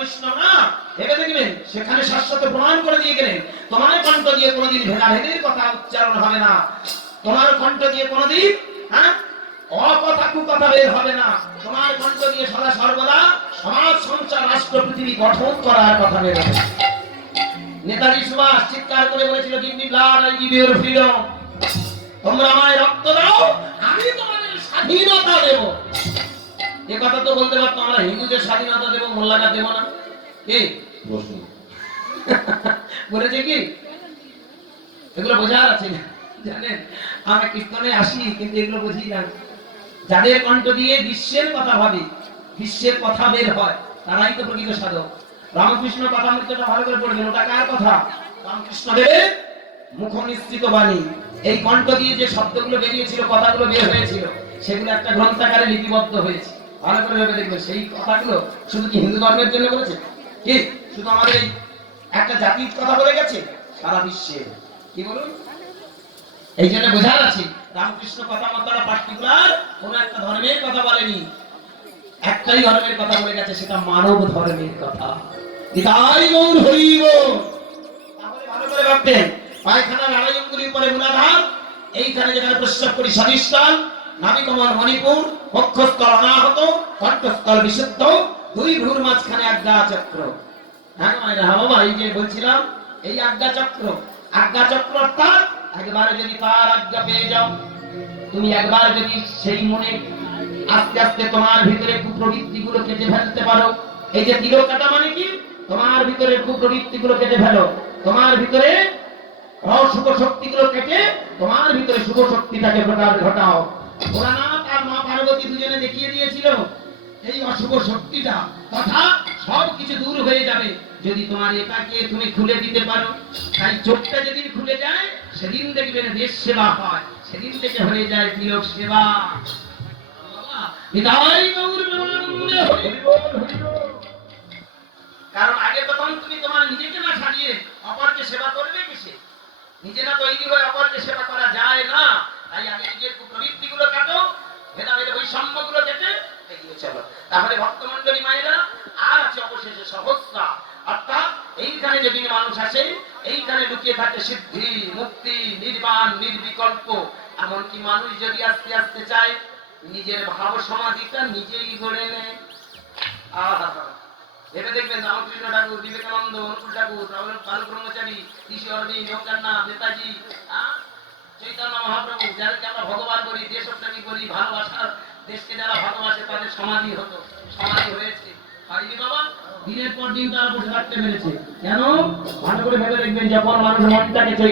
বৈষ্ণব না, ভেবে দেখবেন সেখানে শাশ্বত প্রমাণ করে দিয়ে গেলেন তোমার কণ্ঠ দিয়ে কোনোদিন ভেদাভেদের কথা উচ্চারণ হবে না, তোমার কণ্ঠ দিয়ে কোনোদিন অকথা কুকথা বের হবে না, তোমার কণ্ঠ দিয়ে সদা সর্বদা সমাজ সংসার রাষ্ট্র পৃথিবী গঠন করার কথা বের হবে। নেতাজি সুভাষ চিৎকার করে বলেছিল, give me blood I give you freedom, তোমরা আমায় রক্ত দাও আমি তোমাদের স্বাধীনতা দেব। এ কথা তো বলতে পারতো আমরা হিন্দুদের স্বাধীনতা দেব, মোল্লারা দেব না। কি বলেছে কি? এগুলো বোঝার আছে না, জানেন আমরা কীর্তনে আসি কিন্তু এগুলো বুঝি না। যাদের কণ্ঠ দিয়ে বিশ্বের কথা ভাবি, বিশ্বের কথা বের হয়, তারাই তো প্রকৃত সাধক। রামকৃষ্ণ কথামৃতটা ভালো করে পড়বেন, ওটা কার কথা? রামকৃষ্ণ দেবের মুখ নিঃসৃত বাণী। এই কণ্ঠ দিয়ে যে শব্দগুলো বেরিয়েছিল, কথাগুলো বের হয়েছিল, সেগুলো একটা গ্রন্থাকারে লিপিবদ্ধ হয়েছে। ভালো করে ভেবে দেখবেন, সেই কথাগুলো শুধু কি হিন্দু ধর্মের জন্য বলেছে? কি শুধু আমাদের এই একটা জাতির কথা বলে গেছে? সারা বিশ্বের। কি বলুন? এই জন্য বোঝার আছে রামকৃষ্ণ কথা মতটা পার্টিকুলার কোন একটা ধর্মের কথা বলেনি, একটাই ধর্মের কথা বলে গেছে, সেটা মানব ধর্মের কথা। নিতাই গৌর হরি বল। তাহলে ভালো করে ভাববেন, পায়খানা লড়াই অঙ্গুলির উপরে মূলাধার, এইখানে যেখানে প্রস্রাব করি স্বাধিষ্ঠান, নাভিকমল মণিপুর, বক্ষস্থল অনাহত, কণ্ঠস্থল বিশুদ্ধ, দুই ভ্রুর মাঝখানে আজ্ঞা চক্র। হ্যাঁ বাবা, এই যে বলছিলাম এই আজ্ঞা চক্র, আজ্ঞা চক্র অর্থাৎ একবার যদি তার আজ্ঞা পেয়ে যাও, তুমি একবার যদি সেই মনে আস্তে আস্তে তোমার ভিতরে কুপ্রবৃত্তি গুলো কেটে ফেলতে পারো। এই যে তিলক কাটা মানে কি? তোমার ভিতরে কুপ্রবৃত্তি গুলো কেটে ফেলো, তোমার ভিতরে অশুভ শক্তি গুলো কেটে তোমার ভিতরে শুভ শক্তিটাকে প্রকাশ ঘটাও। ভোলানাথ আর মা পার্বতী দুজনে দেখিয়ে দিয়েছিল এই অশুভ শক্তিটা তথা সব কিছু দূর হয়ে যাবে যদি তোমার এটাকে তুমি খুলে দিতে পারো। তাই চোখটা যেদিন খুলে যায় সেদিন দেখবেন দেশ সেবা হয়, সেদিন থেকে হয়ে যায় তিলক সেবা। কারণ আগে তখন তুমি তোমার নিজেকে না ছাড়িয়ে অপরকে সেবা করবে কিসে? নিজে না তৈরি হয়ে অপরকে সেবা করা যায় না। তাই আগে নিজের কুপ্রবৃত্তি গুলো কাটো, ভেদাভেদ বৈষম্য গুলো কেটে এগিয়ে চলো। তাহলে ভক্তমন্ডলী মায়েরা আর আছে অবশেষে সহস্রা, অর্থাৎ এইখানে যেদিন মানুষ আসে এইখানে লুকিয়ে থাকে সিদ্ধি, মুক্তি, নির্বাণ, নির্বিকল্প। এমনকি মানুষ যদি আস্তে আস্তে চায় নিজের ভাব সমাধিটা নিজেই গড়ে নেয়। ভেবে দেখবেন রামকৃষ্ণ ঠাকুর, বিবেকানন্দ, অনুকূল ঠাকুর, বাল ব্রহ্মচারী, ঋষি অরবিন্দ, নৌকান্নাথ, নেতাজি, চৈতন্য মহাপ্রভু, যাদেরকে আমরা ভগবান বলি, দেশপ্রেমী বলি, ভালোবাসার দেশকে যারা ভালোবাসে তাদের সমাধি হতো, সমাধি হয়েছে। হয়নি বাবা? দিনের পর দিন তারা বসে থাকতে পেরেছে। কেন? ভালো করে ভেবে দেখবেন, যখন মানুষ মনটাকে